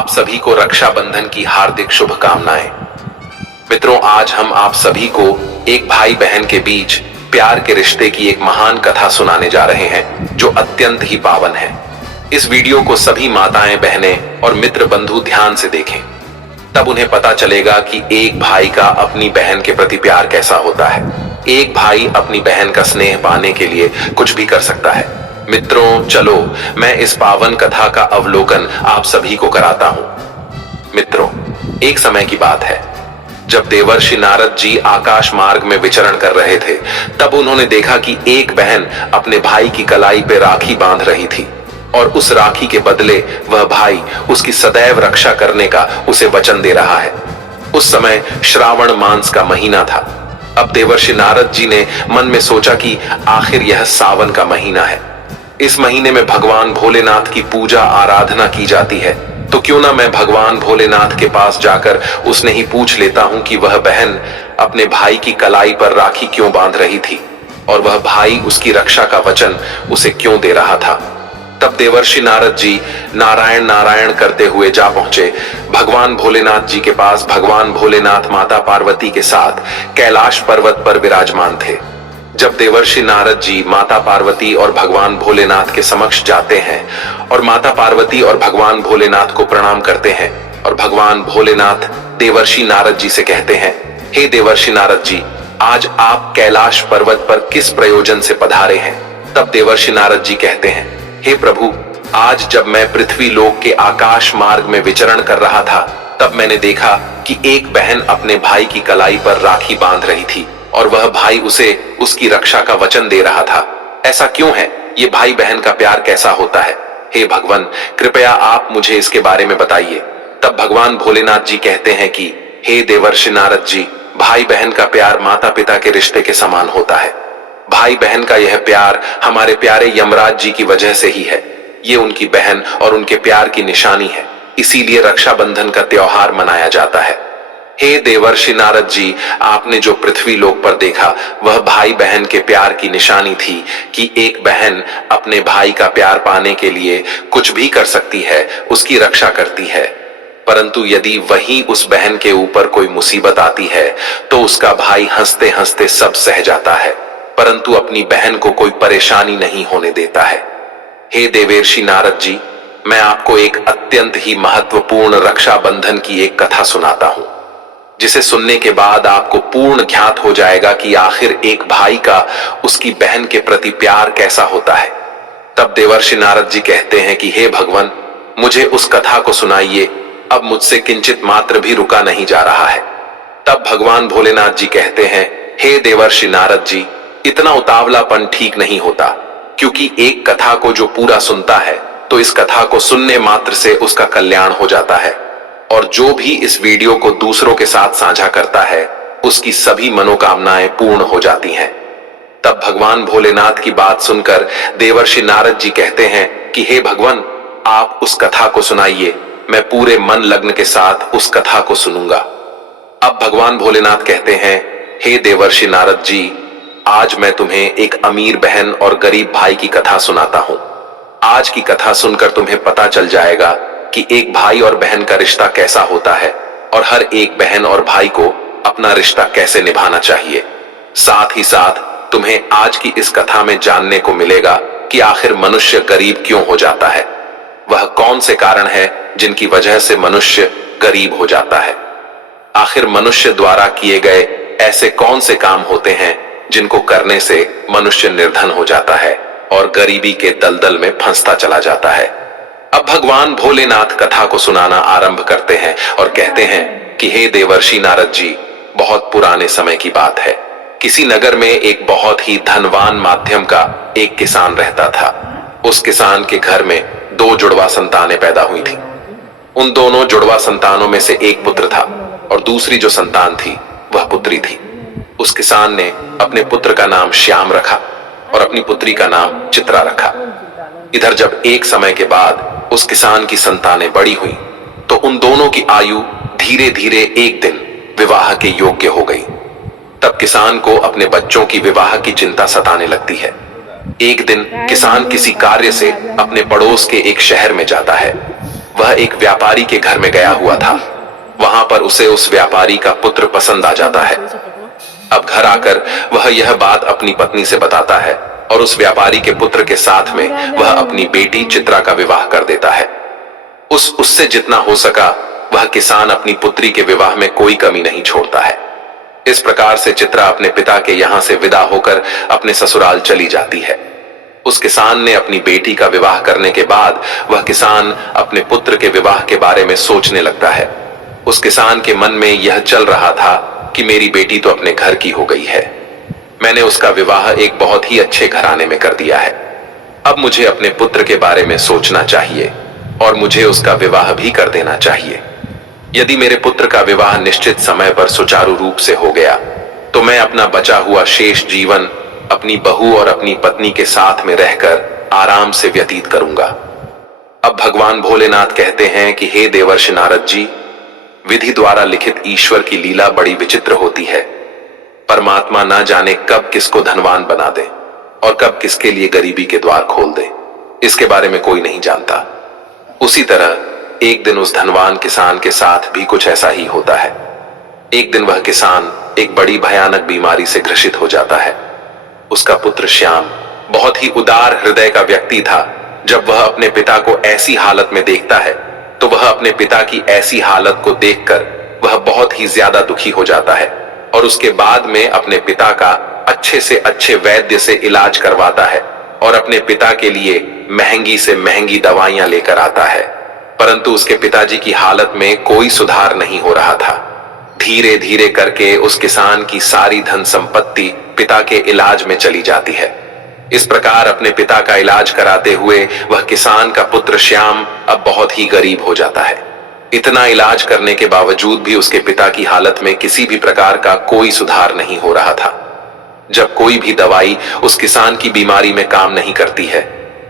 आप सभी को रक्षाबंधन की हार्दिक शुभकामनाएं। मित्रों, आज हम आप सभी को एक भाई बहन के बीच प्यार के रिश्ते की एक महान कथा सुनाने जा रहे हैं जो अत्यंत ही पावन है। इस वीडियो को सभी माताएं, बहनें और मित्र बंधु ध्यान से देखें, तब उन्हें पता चलेगा कि एक भाई का अपनी बहन के प्रति प्यार कैसा होता है। एक भाई अपनी बहन का स्नेह पाने के लिए कुछ भी कर सकता है। मित्रों, चलो मैं इस पावन कथा का अवलोकन आप सभी को कराता हूं। मित्रों, एक समय की बात है जब देवर्षि नारद जी आकाश मार्ग में विचरण कर रहे थे, तब उन्होंने देखा कि एक बहन अपने भाई की कलाई पे राखी बांध रही थी और उस राखी के बदले वह भाई उसकी सदैव रक्षा करने का उसे वचन दे रहा है। उस समय श्रावण मास का महीना था। अब देवर्षि नारद जी ने मन में सोचा कि आखिर यह सावन का महीना है, इस महीने में भगवान भोलेनाथ की पूजा आराधना की जाती है, तो क्यों ना मैं भगवान भोलेनाथ के पास जाकर उसने ही पूछ लेता हूं कि वह बहन अपने भाई की कलाई पर राखी क्यों बांध रही थी और वह भाई उसकी रक्षा का वचन उसे क्यों दे रहा था। तब देवर्षि नारद जी नारायण नारायण करते हुए जा पहुंचे भगवान भोलेनाथ जी के पास। भगवान भोलेनाथ माता पार्वती के साथ कैलाश पर्वत पर विराजमान थे। जब देवर्षि नारद जी माता पार्वती और भगवान भोलेनाथ के समक्ष जाते हैं और माता पार्वती और भगवान भोलेनाथ को प्रणाम करते हैं और भगवान भोलेनाथ देवर्षि नारद जी से कहते हैं, हे देवर्षि नारद जी, आज आप कैलाश पर्वत पर किस प्रयोजन से पधारे हैं। तब देवर्षि नारद जी कहते हैं, हे प्रभु, आज जब मैं पृथ्वी लोक के आकाश मार्ग में विचरण कर रहा था, तब मैंने देखा कि एक बहन अपने भाई की कलाई पर राखी बांध रही थी और वह भाई उसे उसकी रक्षा का वचन दे रहा था। ऐसा क्यों है? ये भाई बहन का प्यार कैसा होता है? हे भगवान, कृपया आप मुझे इसके बारे में बताइए। तब भगवान भोलेनाथ जी कहते हैं कि हे देवर्षि नारद जी, भाई बहन का प्यार माता पिता के रिश्ते के समान होता है। भाई बहन का यह प्यार हमारे प्यारे यमराज जी की वजह से ही है। ये उनकी बहन और उनके प्यार की निशानी है, इसीलिए रक्षाबंधन का त्योहार मनाया जाता है। हे देवर्षि नारद जी, आपने जो पृथ्वी लोक पर देखा वह भाई बहन के प्यार की निशानी थी कि एक बहन अपने भाई का प्यार पाने के लिए कुछ भी कर सकती है, उसकी रक्षा करती है। परंतु यदि वही उस बहन के ऊपर कोई मुसीबत आती है तो उसका भाई हंसते हंसते सब सह जाता है, परंतु अपनी बहन को कोई परेशानी नहीं होने देता है। हे देवर्षि नारद जी, मैं आपको एक अत्यंत ही महत्वपूर्ण रक्षाबंधन की एक कथा सुनाता हूं, जिसे सुनने के बाद आपको पूर्ण ज्ञात हो जाएगा कि आखिर एक भाई का उसकी बहन के प्रति प्यार कैसा होता है। तब देवर्षि नारद जी कहते हैं कि हे भगवान, मुझे उस कथा को सुनाइए, अब मुझसे किंचित मात्र भी रुका नहीं जा रहा है। तब भगवान भोलेनाथ जी कहते हैं, हे देवर्षि नारद जी, इतना उतावलापन ठीक नहीं होता, क्योंकि एक कथा को जो पूरा सुनता है तो इस कथा को सुनने मात्र से उसका कल्याण हो जाता है, और जो भी इस वीडियो को दूसरों के साथ साझा करता है उसकी सभी मनोकामनाएं पूर्ण हो जाती हैं। तब भगवान भोलेनाथ की बात सुनकर देवर्षि नारद जी कहते हैं कि हे भगवान, आप उस कथा को सुनाइए, मैं पूरे मन लग्न के साथ उस कथा को सुनूंगा। अब भगवान भोलेनाथ कहते हैं, हे देवर्षि नारद जी, आज मैं तुम्हें एक अमीर बहन और गरीब भाई की कथा सुनाता हूं। आज की कथा सुनकर तुम्हें पता चल जाएगा कि एक भाई और बहन का रिश्ता कैसा होता है और हर एक बहन और भाई को अपना रिश्ता कैसे निभाना चाहिए। साथ ही साथ तुम्हें आज की इस कथा में जानने को मिलेगा कि आखिर मनुष्य गरीब क्यों हो जाता है, वह कौन से कारण है जिनकी वजह से मनुष्य गरीब हो जाता है। आखिर मनुष्य द्वारा किए गए ऐसे कौन से काम होते हैं जिनको करने से मनुष्य निर्धन हो जाता है और गरीबी के दलदल में फंसता चला जाता है। अब भगवान भोलेनाथ कथा को सुनाना आरंभ करते हैं और कहते हैं कि हे देवर्षि नारद जी, बहुत पुराने समय की बात है। किसी नगर में एक बहुत ही धनवान माध्यम का एक किसान रहता था। उस किसान के घर में दो जुड़वा संतानें पैदा हुई थी। उन दोनों जुड़वा संतानों में से एक पुत्र था और दूसरी जो संतान थी वह पुत्री थी। उस किसान ने अपने पुत्र का नाम श्याम रखा और अपनी पुत्री का नाम चित्रा रखा। इधर जब एक समय के बाद उस किसान की संतानें बड़ी हुई तो उन दोनों की आयु धीरे धीरे एक दिन विवाह के योग्य हो गई। तब किसान को अपने बच्चों की विवाह की चिंता सताने लगती है। एक दिन किसान किसी कार्य से अपने पड़ोस के एक शहर में जाता है। वह एक व्यापारी के घर में गया हुआ था। वहां पर उसे उस व्यापारी का पुत्र पसंद आ जाता है। अब घर आकर वह यह बात अपनी पत्नी से बताता है और उस व्यापारी के पुत्र के साथ में वह अपनी बेटी चित्रा का विवाह कर देता है। उससे जितना हो सका वह किसान अपनी पुत्री के विवाह में कोई कमी नहीं छोड़ता है। इस प्रकार से चित्रा अपने पिता के यहां से विदा होकर अपने ससुराल चली जाती है। उस किसान ने अपनी बेटी का विवाह करने के बाद वह किसान अपने पुत्र के विवाह के बारे में सोचने लगता है। उस किसान के मन में यह चल रहा था कि मेरी बेटी तो अपने घर की हो गई है, मैंने उसका विवाह एक बहुत ही अच्छे घराने में कर दिया है। अब मुझे अपने पुत्र के बारे में सोचना चाहिए और मुझे उसका विवाह भी कर देना चाहिए। यदि मेरे पुत्र का विवाह निश्चित समय पर सुचारू रूप से हो गया तो मैं अपना बचा हुआ शेष जीवन अपनी बहू और अपनी पत्नी के साथ में रहकर आराम से व्यतीत करूंगा। अब भगवान भोलेनाथ कहते हैं कि हे देवर्षि नारद जी, विधि द्वारा लिखित ईश्वर की लीला बड़ी विचित्र होती है। परमात्मा ना जाने कब किसको धनवान बना दे और कब किसके लिए गरीबी के द्वार खोल दे, इसके बारे में कोई नहीं जानता। उसी तरह एक दिन उस धनवान किसान के साथ भी कुछ ऐसा ही होता है। एक दिन वह किसान एक बड़ी भयानक बीमारी से ग्रसित हो जाता है। उसका पुत्र श्याम बहुत ही उदार हृदय का व्यक्ति था। जब वह अपने पिता को ऐसी हालत में देखता है तो वह अपने पिता की ऐसी हालत को देखकर वह बहुत ही ज्यादा दुखी हो जाता है और उसके बाद में अपने पिता का अच्छे से अच्छे वैद्य से इलाज करवाता है और अपने पिता के लिए महंगी से महंगी दवाइयां लेकर आता है। परंतु उसके पिताजी की हालत में कोई सुधार नहीं हो रहा था। धीरे धीरे करके उस किसान की सारी धन संपत्ति पिता के इलाज में चली जाती है। इस प्रकार अपने पिता का इलाज कराते हुए वह किसान का पुत्र श्याम अब बहुत ही गरीब हो जाता है। इतना इलाज करने के बावजूद भी उसके पिता की हालत में किसी भी प्रकार का कोई सुधार नहीं हो रहा था। जब कोई भी दवाई उस किसान की बीमारी में काम नहीं करती है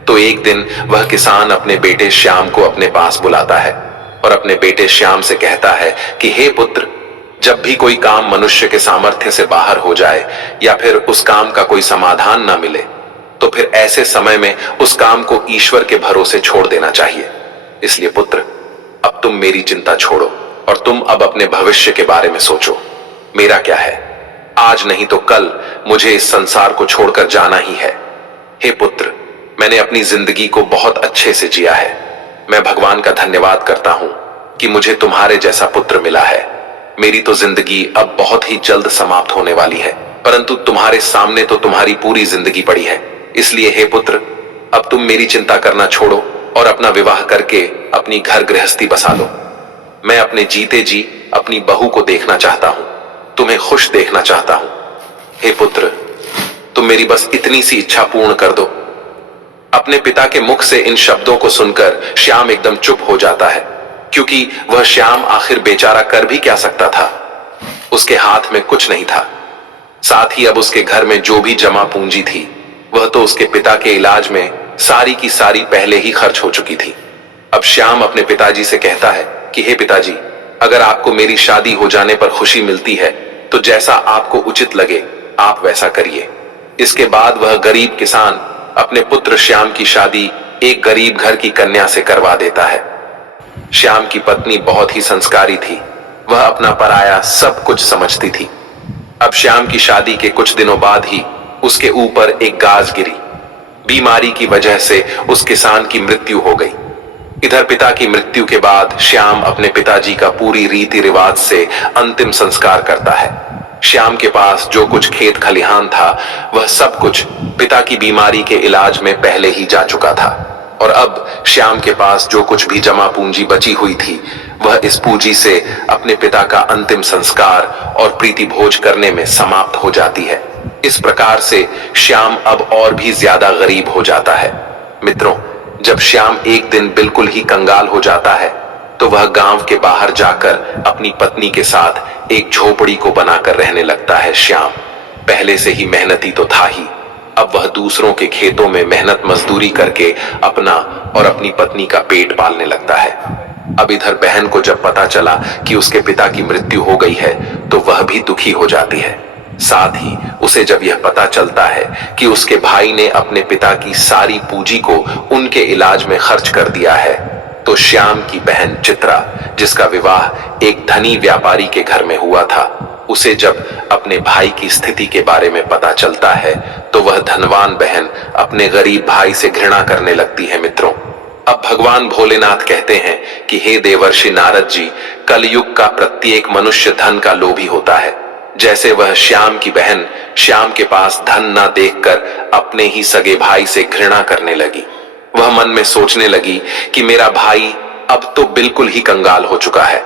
तो एक दिन वह किसान अपने बेटे श्याम को अपने पास बुलाता है और अपने बेटे श्याम से कहता है कि हे पुत्र, जब भी कोई काम मनुष्य के सामर्थ्य से बाहर हो जाए या फिर उस काम का कोई समाधान ना मिले तो फिर ऐसे समय में उस काम को ईश्वर के भरोसे छोड़ देना चाहिए। इसलिए पुत्र, अब तुम मेरी चिंता छोड़ो और तुम अब अपने भविष्य के बारे में सोचो। मेरा क्या है, आज नहीं तो कल मुझे इस संसार को छोड़कर जाना ही है। हे पुत्र, मैंने अपनी जिंदगी को बहुत अच्छे से जिया है। मैं भगवान का धन्यवाद करता हूं कि मुझे तुम्हारे जैसा पुत्र मिला है। मेरी तो जिंदगी अब बहुत ही जल्द समाप्त होने वाली है, परंतु तुम्हारे सामने तो तुम्हारी पूरी जिंदगी पड़ी है। इसलिए हे पुत्र, अब तुम मेरी चिंता करना छोड़ो और अपना विवाह करके अपनी घर गृहस्थी बसा लो। मैं अपने जीते जी अपनी बहू को देखना चाहता हूं, तुम्हें खुश देखना चाहता हूं। हे पुत्र, तुम मेरी बस इतनी सी इच्छा पूर्ण कर दो। अपने पिता के मुख से इन शब्दों को सुनकर श्याम एकदम चुप हो जाता है, क्योंकि वह श्याम आखिर बेचारा कर भी क्या सकता था। उसके हाथ में कुछ नहीं था। साथ ही अब उसके घर में जो भी जमा पूंजी थी वह तो उसके पिता के इलाज में सारी की सारी पहले ही खर्च हो चुकी थी। अब श्याम अपने पिताजी से कहता है कि हे पिताजी, अगर आपको मेरी शादी हो जाने पर खुशी मिलती है तो जैसा आपको उचित लगे आप वैसा करिए। इसके बाद वह गरीब किसान अपने पुत्र श्याम की शादी एक गरीब घर की कन्या से करवा देता है। श्याम की पत्नी बहुत ही संस्कारी थी, वह अपना पराया सब कुछ समझती थी। अब श्याम की शादी के कुछ दिनों बाद ही उसके ऊपर एक गाज गिरी। बीमारी की वजह से उस किसान की मृत्यु हो गई। इधर पिता की मृत्यु के बाद श्याम अपने पिताजी का पूरी रीति रिवाज से अंतिम संस्कार करता है। श्याम के पास जो कुछ खेत खलिहान था वह सब कुछ पिता की बीमारी के इलाज में पहले ही जा चुका था और अब श्याम के पास जो कुछ भी जमा पूंजी बची हुई थी वह इस पूंजी से अपने पिता का अंतिम संस्कार और प्रीति भोज करने में समाप्त हो जाती है। इस प्रकार से श्याम अब और भी ज्यादा गरीब हो जाता है। मित्रों, जब श्याम एक दिन बिल्कुल ही कंगाल हो जाता है तो वह गांव के बाहर जाकर अपनी पत्नी के साथ एक झोपड़ी को बनाकर रहने लगता है। श्याम पहले से ही मेहनती तो था ही, अब वह दूसरों के खेतों में मेहनत मजदूरी करके अपना और अपनी पत्नी का पेट पालने लगता है। अब इधर बहन को जब पता चला कि उसके पिता की मृत्यु हो गई है तो वह भी दुखी हो जाती है। साथ ही उसे जब यह पता चलता है कि उसके भाई ने अपने पिता की सारी पूंजी को उनके इलाज में खर्च कर दिया है तो श्याम की बहन चित्रा, जिसका विवाह एक धनी व्यापारी के घर में हुआ था, उसे जब अपने भाई की स्थिति के बारे में पता चलता है तो वह धनवान बहन अपने गरीब भाई से घृणा करने लगती है। मित्रों, अब भगवान भोलेनाथ कहते हैं कि हे देवर्षि नारद जी, कलयुग का प्रत्येक मनुष्य धन का लोभी होता है। जैसे वह श्याम की बहन श्याम के पास धन ना देखकर अपने ही सगे भाई से घृणा करने लगी। वह मन में सोचने लगी कि मेरा भाई अब तो बिल्कुल ही कंगाल हो चुका है,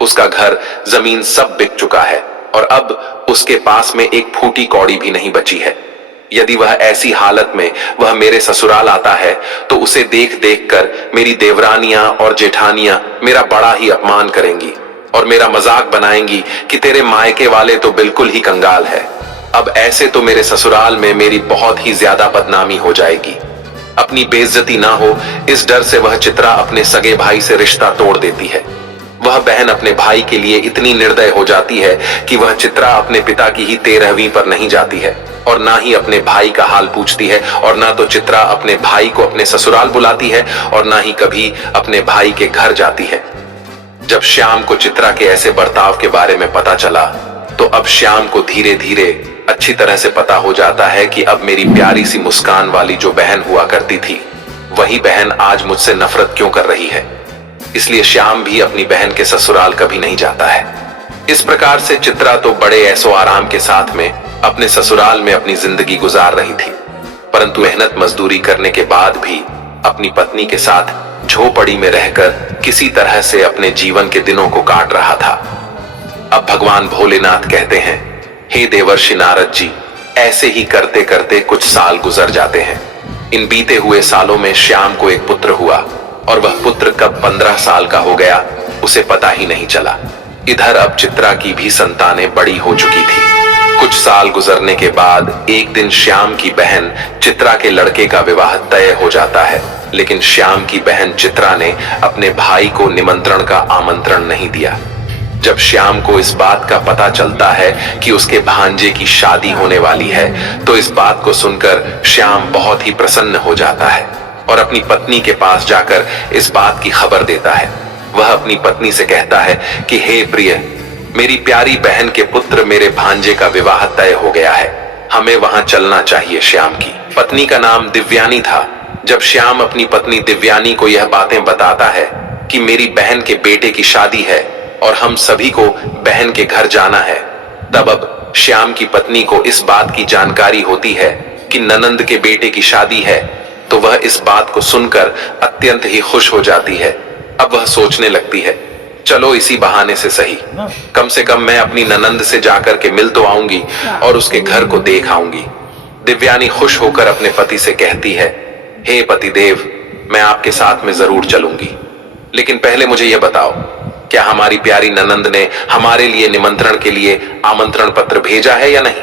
उसका घर जमीन सब बिक चुका है और अब उसके पास में एक फूटी कौड़ी भी नहीं बची है। यदि वह ऐसी हालत में वह मेरे ससुराल आता है तो उसे देख देख कर मेरी देवरानियां और जेठानियां मेरा बड़ा ही अपमान करेंगी और मेरा मजाक बनाएंगी कि तेरे मायके वाले तो बिल्कुल ही कंगाल है। अब ऐसे तो मेरे ससुराल में मेरी बहुत ही ज्यादा बदनामी हो जाएगी। अपनी बेइज्जती ना हो इस डर से वह चित्रा अपने सगे भाई से रिश्ता तोड़ देती है। वह बहन अपने भाई के लिए इतनी निर्दय हो जाती है कि वह चित्रा अपने पिता की ही 13वीं पर नहीं जाती है और ना ही अपने भाई का हाल पूछती है, और ना तो चित्रा अपने भाई को अपने ससुराल बुलाती है और ना ही कभी अपने भाई के घर जाती है। जब श्याम को चित्रा के ऐसे बर्ताव के बारे में पता चला तो अब श्याम को धीरे धीरे अच्छी तरह से पता हो जाता है कि अब मेरी प्यारी सी मुस्कान वाली जो बहन हुआ करती थी, वही बहन आज मुझसे नफरत क्यों कर रही है। इसलिए श्याम भी अपनी बहन के ससुराल कभी नहीं जाता है। इस प्रकार से चित्रा तो बड़े ऐसो आराम के साथ में अपने ससुराल में अपनी जिंदगी गुजार रही थी, परंतु मेहनत मजदूरी करने के बाद भी अपनी पत्नी के साथ झोपड़ी में रहकर किसी तरह से अपने जीवन के दिनों को काट रहा था। अब भगवान भोलेनाथ कहते हैं, हे देवर्षि नारद जी, ऐसे ही करते करते कुछ साल गुजर जाते हैं। इन बीते हुए सालों में श्याम को एक पुत्र हुआ और वह पुत्र कब 15 साल का हो गया उसे पता ही नहीं चला। इधर अब चित्रा की भी संतानें बड़ी हो चुकी थी। कुछ साल गुजरने के बाद एक दिन श्याम की बहन चित्रा के लड़के का विवाह तय हो जाता है, लेकिन श्याम की बहन चित्रा ने अपने भाई को निमंत्रण का आमंत्रण नहीं दिया। जब श्याम को इस बात का पता चलता है कि उसके भांजे की शादी होने वाली है तो इस बात को सुनकर श्याम बहुत ही प्रसन्न हो जाता है और अपनी पत्नी के पास जाकर इस बात की खबर देता है। वह अपनी पत्नी से कहता है कि हे प्रिय, मेरी प्यारी बहन के पुत्र मेरे भांजे का विवाह तय हो गया है, हमें वहां चलना चाहिए। श्याम की पत्नी का नाम दिव्यानी था। जब श्याम अपनी पत्नी दिव्यानी को यह बातें बताता है कि मेरी बहन के बेटे की शादी है और हम सभी को बहन के घर जाना है, तब अब श्याम की पत्नी को इस बात की जानकारी होती है कि ननंद के बेटे की शादी है, तो वह इस बात को सुनकर अत्यंत ही खुश हो जाती है। अब वह सोचने लगती है, चलो इसी बहाने से सही, कम से कम मैं अपनी ननंद से जाकर के मिल तो आऊंगी और उसके घर को देख आऊंगी। दिव्यानी खुश होकर अपने पति से कहती है, हे पतिदेव, मैं आपके साथ में जरूर चलूंगी, लेकिन पहले मुझे यह बताओ, क्या हमारी प्यारी ननंद ने हमारे लिए निमंत्रण के लिए आमंत्रण पत्र भेजा है या नहीं।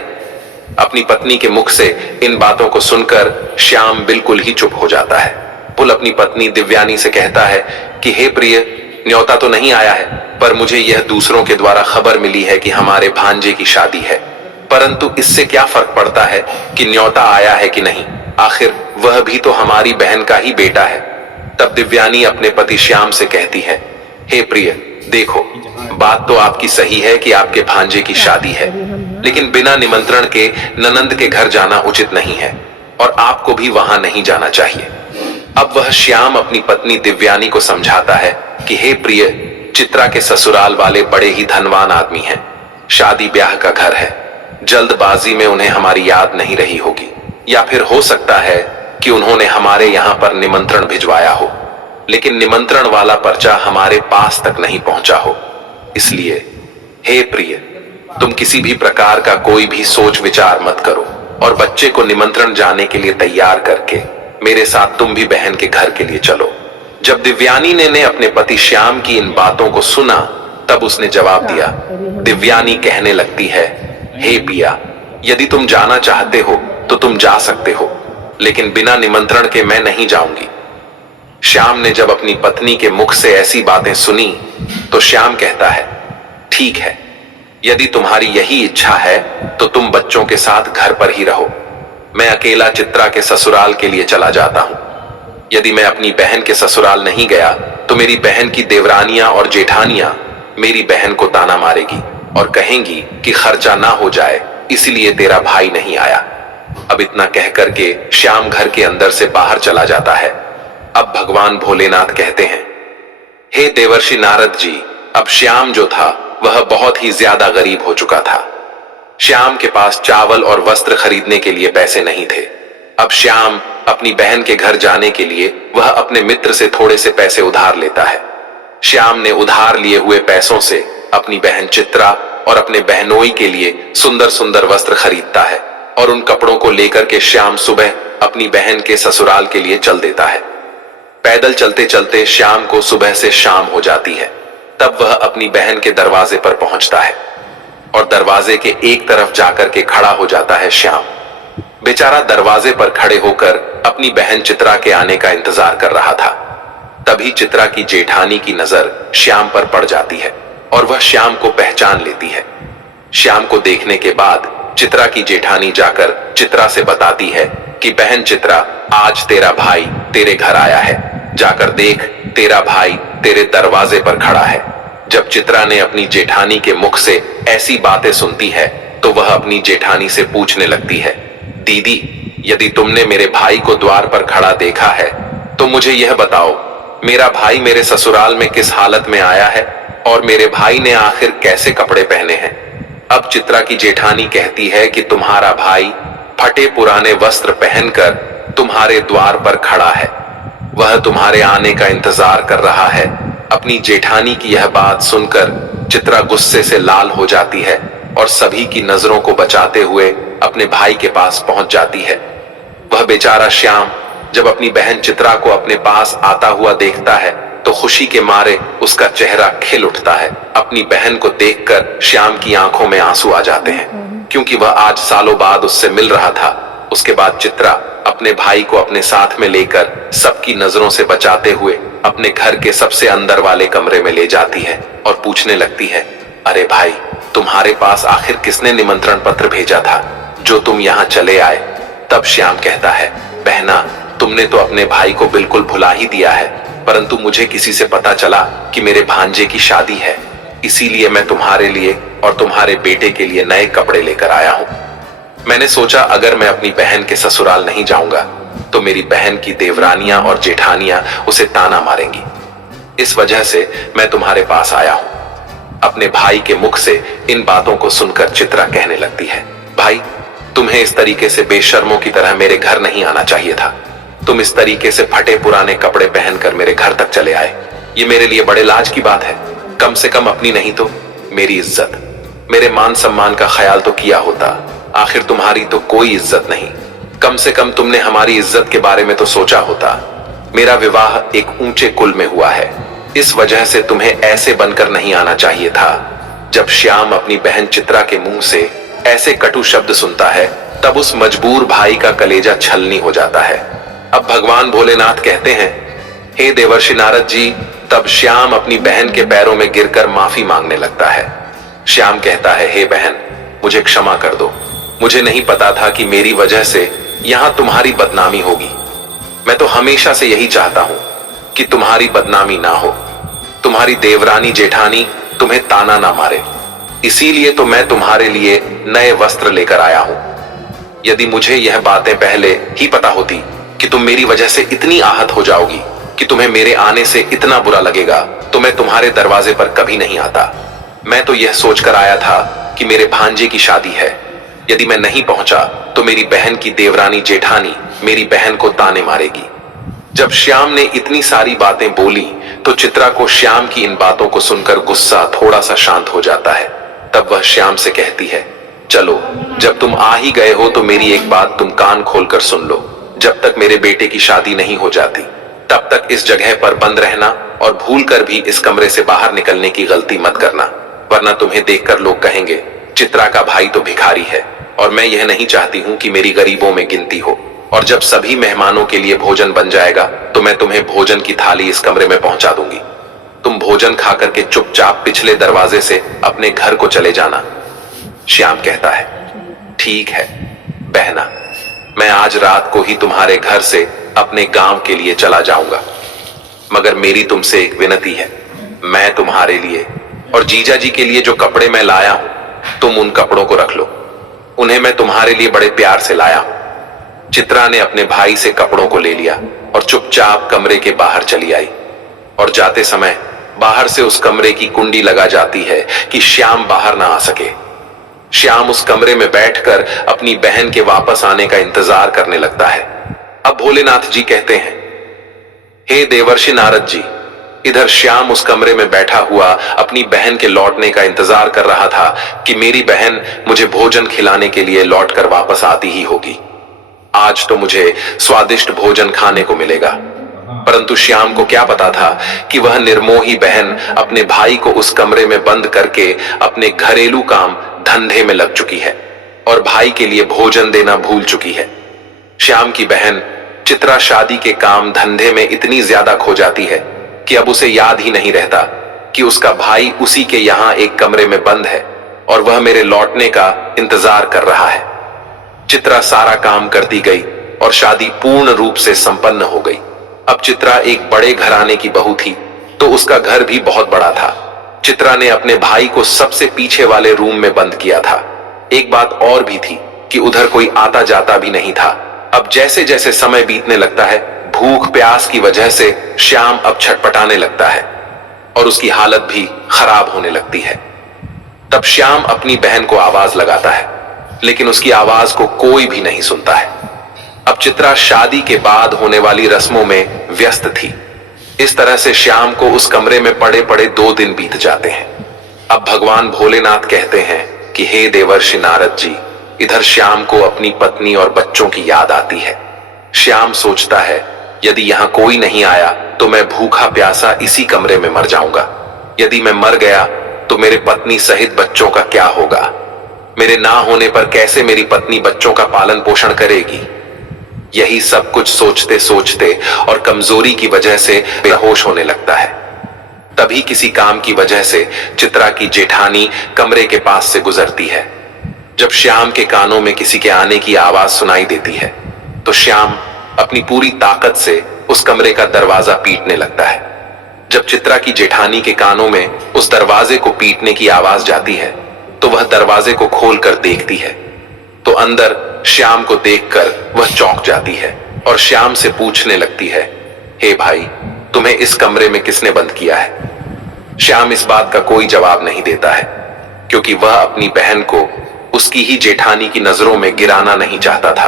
अपनी पत्नी के मुख से इन बातों को सुनकर श्याम बिल्कुल ही चुप हो जाता है। पुल अपनी पत्नी दिव्यानी से कहता है कि हे प्रिय, न्योता तो नहीं आया है, पर मुझे यह दूसरों के द्वारा खबर मिली है कि हमारे भांजे की शादी है, परंतु इससे क्या फर्क पड़ता है कि न्योता आया है कि नहीं, आखिर वह भी तो हमारी बहन का ही बेटा है। तब दिव्यानी अपने पति श्याम से कहती है, हे प्रिय, देखो, बात तो आपकी सही है कि आपके भांजे की शादी है, लेकिन बिना निमंत्रण के ननंद के घर जाना उचित नहीं है और आपको भी वहां नहीं जाना चाहिए। अब वह श्याम अपनी पत्नी दिव्यानी को समझाता है कि हे प्रिय, चित्रा के ससुराल वाले बड़े ही धनवान आदमी हैं, शादी ब्याह का घर है, जल्दबाजी में उन्हें हमारी याद नहीं रही होगी, या फिर हो सकता है कि उन्होंने हमारे यहाँ पर निमंत्रण भिजवाया हो, लेकिन निमंत्रण वाला पर्चा हमारे पास तक नहीं पहुंचा हो। इसलिए हे प्रिय, तुम किसी भी प्रकार का कोई भी सोच विचार मत करो और बच्चे को निमंत्रण जाने के लिए तैयार करके मेरे साथ तुम भी बहन के घर के लिए चलो। जब दिव्यानी ने अपने पति श्याम की इन बातों को सुना तब उसने जवाब दिया। दिव्यानी कहने लगती है, हे पिया, यदि तुम जाना चाहते हो तो तुम जा सकते हो, लेकिन बिना निमंत्रण के मैं नहीं जाऊंगी। श्याम ने जब अपनी पत्नी के मुख से ऐसी बातें सुनी तो श्याम कहता है, ठीक है, यदि तुम्हारी यही इच्छा है तो तुम बच्चों के साथ घर पर ही रहो, मैं अकेला चित्रा के ससुराल के लिए चला जाता हूं। यदि मैं अपनी बहन के ससुराल नहीं गया तो मेरी बहन की देवरानियां और जेठानियां मेरी बहन को ताना मारेगी और कहेंगी कि खर्चा ना हो जाए इसलिए तेरा भाई नहीं आया। अब इतना कह करके श्याम घर के अंदर से बाहर चला जाता है। अब भगवान भोलेनाथ कहते हैं, हे देवर्षि नारद जी, अब श्याम जो था वह बहुत ही ज्यादा गरीब हो चुका था। श्याम के पास चावल और वस्त्र खरीदने के लिए पैसे नहीं थे। अब श्याम अपनी बहन के घर जाने के लिए वह अपने मित्र से थोड़े से पैसे उधार लेता है। श्याम ने उधार लिए हुए पैसों से अपनी बहन चित्रा और अपने बहनोई के लिए सुंदर सुंदर वस्त्र खरीदता है और उन कपड़ों को लेकर के श्याम सुबह अपनी बहन के ससुराल के लिए चल देता है। पैदल चलते चलते श्याम को सुबह से शाम हो जाती है। तब वह अपनी बहन के दरवाजे पर पहुंचता है और दरवाजे के एक तरफ जाकर के खड़ा हो जाता है श्याम। बेचारा दरवाजे पर खड़े होकर अपनी बहन चित्रा के आने का इंतजार कर रहा था। तभी चित्रा की जेठानी की नजर श्याम पर पड़ जाती है और वह श्याम को पहचान लेती है। श्याम को देखने के बाद चित्रा की जेठानी जाकर चित्रा से बताती है कि बहन चित्रा, आज तेरा भाई तेरे घर आया है, जाकर देख तेरा भाई तेरे दरवाजे पर खड़ा है। जब चित्रा ने अपनी जेठानी के मुख से ऐसी बातें सुनती है तो वह अपनी जेठानी से पूछने लगती है, दीदी, यदि तुमने मेरे भाई को द्वार पर खड़ा देखा है तो मुझे यह बताओ, मेरा भाई मेरे ससुराल में किस हालत में आया है और मेरे भाई ने आखिर कैसे कपड़े पहने हैं। अब चित्रा की जेठानी कहती है कि तुम्हारा भाई फटे पुराने वस्त्र पहनकर तुम्हारे द्वार पर खड़ा है, वह तुम्हारे आने का इंतजार कर रहा है। अपनी जेठानी की यह बात सुनकर चित्रा गुस्से से लाल हो जाती है और सभी की नजरों को बचाते हुए अपने भाई के पास पहुंच जाती है। वह बेचारा श्याम जब अपनी बहन चित्रा को अपने पास आता हुआ देखता है तो खुशी के मारे उसका चेहरा खिल उठता है। अपनी बहन को देखकर श्याम की आंखों में आंसू आ जाते हैं, क्योंकि वह आज सालों बाद उससे मिल रहा था। उसके बाद चित्रा अपने भाई को अपने साथ में लेकर सबकी नजरों से बचाते हुए अपने घर के सबसे अंदर वाले कमरे में ले जाती है और पूछने लगती है, अरे भाई, तुम्हारे पास आखिर किसने निमंत्रण पत्र भेजा था जो तुम यहाँ चले आए। तब श्याम कहता है, बहना, तुमने तो अपने भाई को बिल्कुल भुला ही दिया है, परंतु मुझे किसी से पता चला कि मेरे भांजे की शादी है, इसीलिए मैं तुम्हारे लिए और तुम्हारे बेटे के लिए नए कपड़े लेकर आया हूँ। मैंने सोचा अगर मैं अपनी बहन के ससुराल नहीं जाऊंगा तो मेरी बहन की देवरानियां और जेठानियां उसे ताना मारेंगी। इस वजह से मैं तुम्हारे पास आया हूं। अपने भाई के मुख से इन बातों को सुनकर चित्रा कहने लगती है, भाई, तुम्हें इस तरीके से बेशर्मों की तरह मेरे घर नहीं आना चाहिए था। तुम इस तरीके से फटे पुराने कपड़े पहनकर मेरे घर तक चले आए, ये मेरे लिए बड़े लाज की बात है। कम से कम अपनी नहीं तो मेरी इज्जत, मेरे मान सम्मान का ख्याल तो किया होता। आखिर तुम्हारी तो कोई इज्जत नहीं, कम से कम तुमने हमारी इज्जत के बारे में तो सोचा होता। मेरा विवाह एक ऊंचे कुल में हुआ है, इस वजह से तुम्हें ऐसे बनकर नहीं आना चाहिए था। जब श्याम अपनी बहन चित्रा के मुंह से ऐसे कटु शब्द सुनता है तब उस मजबूर भाई का कलेजा छलनी हो जाता है। अब भगवान भोलेनाथ कहते हैं, हे देवर्षि नारद जी, तब श्याम अपनी बहन के पैरों में गिरकर माफी मांगने लगता है। श्याम कहता है, हे बहन, मुझे क्षमा कर दो, मुझे नहीं पता था कि मेरी वजह से यहां तुम्हारी बदनामी होगी। मैं तो हमेशा से यही चाहता हूं कि तुम्हारी बदनामी ना हो, तुम्हारी देवरानी जेठानी तुम्हें ताना ना मारे, इसीलिए तो मैं तुम्हारे लिए नए वस्त्र लेकर आया हूं। यदि मुझे यह बातें पहले ही पता होती कि तुम मेरी वजह से इतनी आहत हो जाओगी कि तुम्हें मेरे आने से इतना बुरा लगेगा, तो मैं तुम्हारे दरवाजे पर कभी नहीं आता। मैं तो यह सोचकर आया था कि मेरे भांजे की शादी है, यदि मैं नहीं पहुंचा तो मेरी बहन की देवरानी जेठानी मेरी बहन को ताने मारेगी। जब श्याम ने इतनी सारी बातें बोली तो चित्रा को श्याम की इन बातों को सुनकर गुस्सा थोड़ा सा शांत हो जाता है। तब वह श्याम से कहती है, चलो, जब तुम आ ही गए हो तो मेरी एक बात तुम कान खोलकर सुन लो। जब तक मेरे बेटे की शादी नहीं हो जाती तब तक इस जगह पर बंद रहना और भूल कर भी इस कमरे से बाहर निकलने की गलती मत करना, वरना तुम्हें देखकर लोग कहेंगे चित्रा का भाई तो भिखारी है, और मैं यह नहीं चाहती हूं कि मेरी गरीबों में गिनती हो। और जब सभी मेहमानों के लिए भोजन बन जाएगा तो मैं तुम्हें भोजन की थाली इस कमरे में पहुंचा दूंगी। तुम भोजन खा करके चुपचाप पिछले दरवाजे से अपने घर को चले जाना। श्याम कहता है, ठीक है बहना, मैं आज रात को ही तुम्हारे घर से अपने गांव के लिए चला जाऊंगा। मगर मेरी तुमसे एक विनती है, मैं तुम्हारे लिए और जीजा जी के लिए जो कपड़े मैं लाया हूं, तुम उन कपड़ों को रख लो। उन्हें मैं तुम्हारे लिए बड़े प्यार से लाया हूं। चित्रा ने अपने भाई से कपड़ों को ले लिया और चुपचाप कमरे के बाहर चली आई। और जाते समय बाहर से उस कमरे की कुंडी लगा जाती है कि श्याम बाहर ना आ सके। श्याम उस कमरे में बैठकर अपनी बहन के वापस आने का इंतजार करने लगता है। अब भोलेनाथ जी कहते हैं, हे देवर्षि नारद जी। इधर श्याम उस कमरे में बैठा हुआ अपनी बहन के लौटने का इंतजार कर रहा था कि मेरी बहन मुझे भोजन खिलाने के लिए लौटकर वापस आती ही होगी। आज तो मुझे स्वादिष्ट भोजन खाने को मिलेगा। परंतु श्याम को क्या पता था कि वह निर्मोही बहन अपने भाई को उस कमरे में बंद करके अपने घरेलू काम धंधे में लग चुकी है और भाई के लिए भोजन देना भूल चुकी है। श्याम की बहन चित्रा शादी के काम धंधे में इतनी ज्यादा खो जाती है कि अब उसे याद ही नहीं रहता कि उसका भाई उसी के यहां एक कमरे में बंद है और वह मेरे लौटने का इंतजार कर रहा है। चित्रा सारा काम करती गई और शादी पूर्ण रूप से संपन्न हो गई। अब चित्रा एक बड़े घराने की बहू थी, तो उसका घर भी बहुत बड़ा था। चित्रा ने अपने भाई को सबसे पीछे वाले रूम में बंद किया था। एक बात और भी थी कि उधर कोई आता जाता भी नहीं था। अब जैसे जैसे समय बीतने लगता है, भूख प्यास की वजह से श्याम अब छटपटाने लगता है और उसकी हालत भी खराब होने लगती है। तब श्याम अपनी बहन को आवाज लगाता है, लेकिन उसकी आवाज को कोई भी नहीं सुनता है। अब चित्रा शादी के बाद होने वाली रस्मों में व्यस्त थी। इस तरह से श्याम को उस कमरे में पड़े पड़े 2 दिन बीत जाते हैं। अब भगवान भोलेनाथ कहते हैं कि हे देवर्षि नारद जी, इधर श्याम को अपनी पत्नी और बच्चों की याद आती है। श्याम सोचता है, यदि यहां कोई नहीं आया तो मैं भूखा प्यासा इसी कमरे में मर जाऊंगा। यदि मैं मर गया तो मेरे पत्नी सहित बच्चों का क्या होगा? मेरे ना होने पर कैसे मेरी पत्नी बच्चों का पालन पोषण करेगी? यही सब कुछ सोचते सोचते और कमजोरी की वजह से बेहोश होने लगता है। तभी किसी काम की वजह से चित्रा की जेठानी कमरे के पास से गुजरती है। जब श्याम के कानों में किसी के आने की आवाज सुनाई देती है तो श्याम अपनी पूरी ताकत से उस कमरे का दरवाजा पीटने लगता है। जब चित्रा की जेठानी के कानों में उस दरवाजे को पीटने की आवाज जाती है तो वह दरवाजे को खोलकर देखती है तो अंदर श्याम को देखकर वह चौंक जाती है और श्याम से पूछने लगती है, हे भाई, तुम्हें इस कमरे में किसने बंद किया है? श्याम इस बात का कोई जवाब नहीं देता है, क्योंकि वह अपनी बहन को उसकी ही जेठानी की नजरों में गिराना नहीं चाहता था।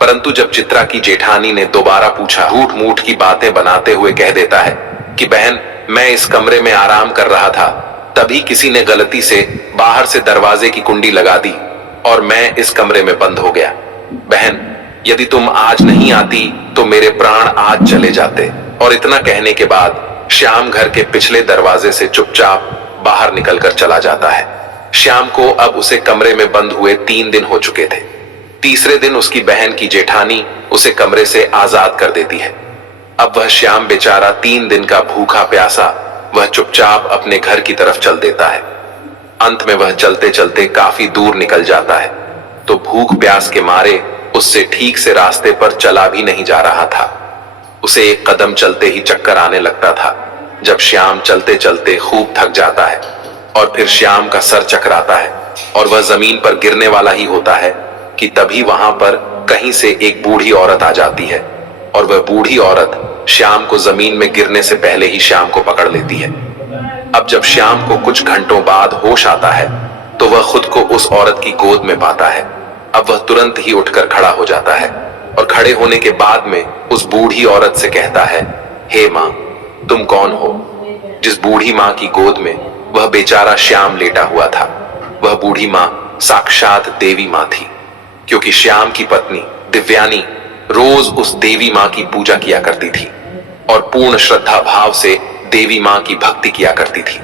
परंतु जब चित्रा की जेठानी ने दोबारा पूछा, झूठ मूठ की बातें बनाते हुए कह देता है कि बहन, मैं इस कमरे में आराम कर रहा था, तभी किसी ने गलती से बाहर से दरवाजे की कुंडी लगा दी और मैं इस कमरे में बंद हो गया। बहन, यदि तुम आज नहीं आती तो मेरे प्राण आज चले जाते। और इतना कहने के बाद श्याम घर के पिछले दरवाजे से चुपचाप बाहर निकलकर चला जाता है। श्याम को अब उसे कमरे में बंद हुए 3 दिन हो चुके थे। तीसरे दिन उसकी बहन की जेठानी उसे कमरे से आजाद कर देती है। अब वह श्याम बेचारा 3 दिन का भूखा प्यासा वह चुपचाप अपने घर की तरफ चल देता है। अंत में वह चलते चलते काफी दूर निकल जाता है तो भूख प्यास के मारे उससे ठीक से रास्ते पर चला भी नहीं जा रहा था। उसे एक कदम चलते ही चक्कर आने लगता था। जब श्याम चलते चलते खूब थक जाता है और फिर श्याम का सर चकराता है और वह जमीन पर गिरने वाला ही होता है कि तभी वहां पर कहीं से एक बूढ़ी औरत आ जाती है और वह बूढ़ी औरत श्याम को जमीन में गिरने से पहले ही श्याम को पकड़ लेती है। अब जब श्याम को कुछ घंटों बाद होश आता है तो वह खुद को उस औरत की गोद में पाता है। अब वह तुरंत ही उठकर खड़ा हो जाता है और खड़े होने के बाद में उस बूढ़ी औरत से कहता है, हे माँ, तुम कौन हो? जिस बूढ़ी माँ की गोद में वह बेचारा श्याम लेटा हुआ था, वह बूढ़ी माँ साक्षात देवी माँ थी, क्योंकि श्याम की पत्नी दिव्यानी रोज उस देवी माँ की पूजा किया करती थी और पूर्ण श्रद्धा भाव से देवी माँ की भक्ति किया करती थी।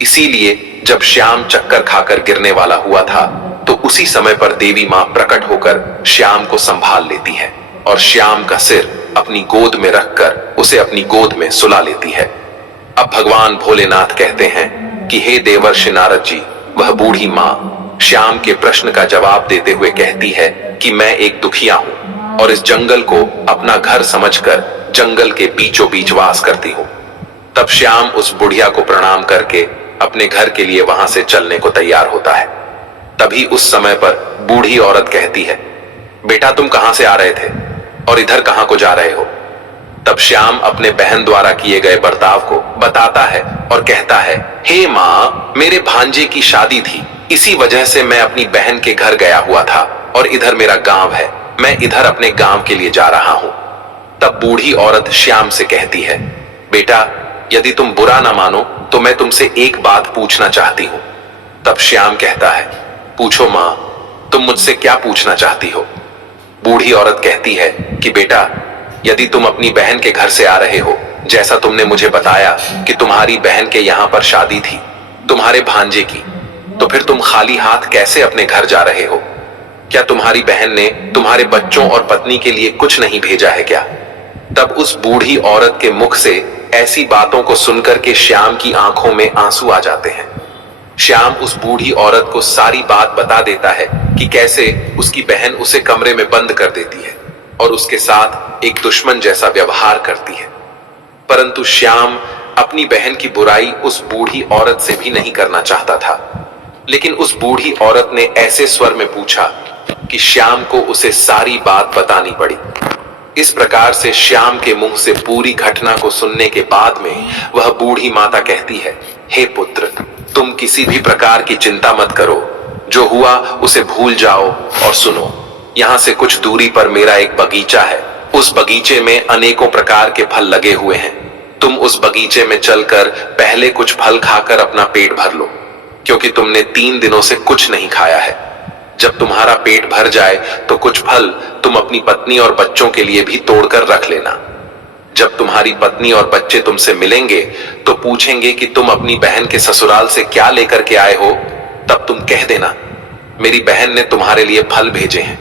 इसीलिए जब श्याम चक्कर खाकर गिरने वाला हुआ था तो उसी समय पर देवी माँ प्रकट होकर श्याम को संभाल लेती है और श्याम का सिर अपनी गोद में रखकर उसे अपनी गोद में सुला लेती है। अब भगवान भोलेनाथ कहते हैं कि हे देवर्षि नारद जी, वह बूढ़ी माँ श्याम के प्रश्न का जवाब देते हुए कहती है कि मैं एक दुखिया हूं, और इस जंगल को अपना घर समझकर जंगल के बीचों बीच वास करती हूँ। तब श्याम उस बुढ़िया को प्रणाम करके अपने घर के लिए वहां से चलने को तैयार होता है। तभी उस समय पर बूढ़ी औरत कहती है, बेटा तुम कहां से आ रहे थे और इधर कहां को जा रहे हो? तब श्याम अपने बहन द्वारा किए गए बर्ताव को बताता है और कहता है, हे माँ, मेरे भांजे की शादी थी, इसी वजह से मैं अपनी बहन के घर गया हुआ था और इधर मेरा गांव है, मैं इधर अपने गांव के लिए जा रहा हूं। तब बूढ़ी औरत श्याम से कहती है, बेटा यदि तुम बुरा ना मानो तो मैं तुमसे एक बात पूछना चाहती हूं। तब श्याम कहता है, पूछो मां, तुम मुझसे क्या पूछना चाहती हो? बूढ़ी औरत कहती है कि बेटा यदि तुम अपनी बहन के घर से आ रहे हो, जैसा तुमने मुझे बताया कि तुम्हारी बहन के यहाँ पर शादी थी तुम्हारे भांजे की, तो फिर तुम खाली हाथ कैसे अपने घर जा रहे हो? क्या तुम्हारी बहन ने तुम्हारे बच्चों और पत्नी के लिए कुछ नहीं भेजा है क्या? तब उस बूढ़ी औरत के मुख से ऐसी बातों को सुनकर के श्याम की आंखों में आंसू आ जाते हैं। श्याम उस बूढ़ी औरत को सारी बात बता देता है कि कैसे उसकी बहन उसे कमरे में बंद कर देती है और उसके साथ एक दुश्मन जैसा व्यवहार करती है। परंतु श्याम अपनी बहन की बुराई उस बूढ़ी औरत से भी नहीं करना चाहता था, लेकिन उस बूढ़ी औरत ने ऐसे स्वर में पूछा कि श्याम को उसे सारी बात बतानी पड़ी। इस प्रकार से श्याम के मुंह से पूरी घटना को सुनने के बाद में वह बूढ़ी माता कहती है, हे पुत्र, तुम किसी भी प्रकार की चिंता मत करो, जो हुआ उसे भूल जाओ और सुनो। यहाँ से कुछ दूरी पर मेरा एक बगीचा है, उस बगीचे में अनेकों प्रकार के फल लगे हुए हैं। तुम उस बगीचे में चलकर पहले कुछ फल खाकर अपना पेट भर लो, क्योंकि तुमने 3 दिनों से कुछ नहीं खाया है। जब तुम्हारा पेट भर जाए तो कुछ फल तुम अपनी पत्नी और बच्चों के लिए भी तोड़कर रख लेना। जब तुम्हारी पत्नी और बच्चे तुमसे मिलेंगे तो पूछेंगे कि तुम अपनी बहन के ससुराल से क्या लेकर के आए हो, तब तुम कह देना, मेरी बहन ने तुम्हारे लिए फल भेजे हैं।